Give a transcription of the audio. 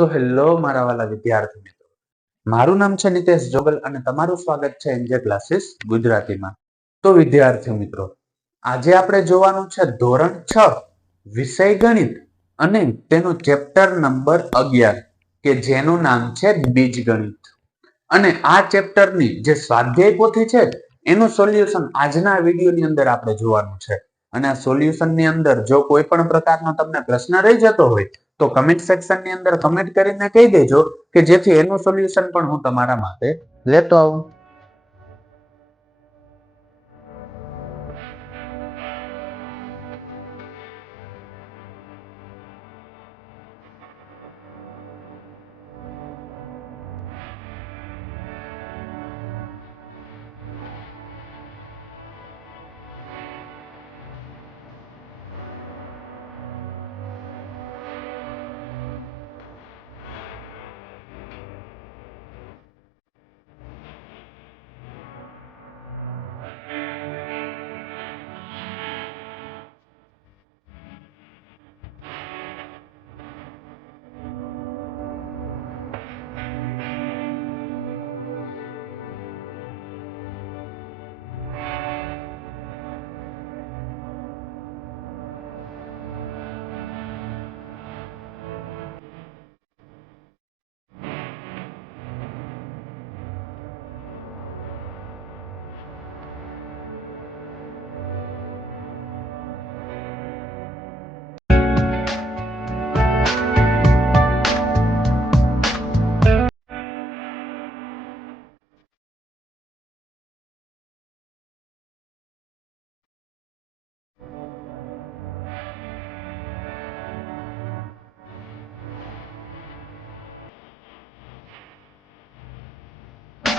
તો હેલો મારા વાલા વિદ્યાર્થી મિત્રો, મારું નામ છે નિતેશ જોગલ અને તમારું સ્વાગત છે એનજે ક્લાસીસ ગુજરાતીમાં. તો વિદ્યાર્થી મિત્રો, આજે આપણે જોવાનું છે ધોરણ 6 વિષય ગણિત અને તેનું ચેપ્ટર નંબર 11 કે જેનું નામ છે બીજગણિત. અને આ ચેપ્ટરની જે સ્વાધ્યાય પોથી છે એનું સોલ્યુશન આજના વિડીયોની અંદર આપણે જોવાનું છે. અને આ સોલ્યુશનની અંદર જો કોઈ પણ પ્રકારનો તમને પ્રશ્ન રહી જતો હોય તો કમેન્ટ સેક્શનની અંદર કમેન્ટ કરીને કહી દેજો કે જેથી એનું સોલ્યુશન પણ હું તમારા માટે લેતો આવું.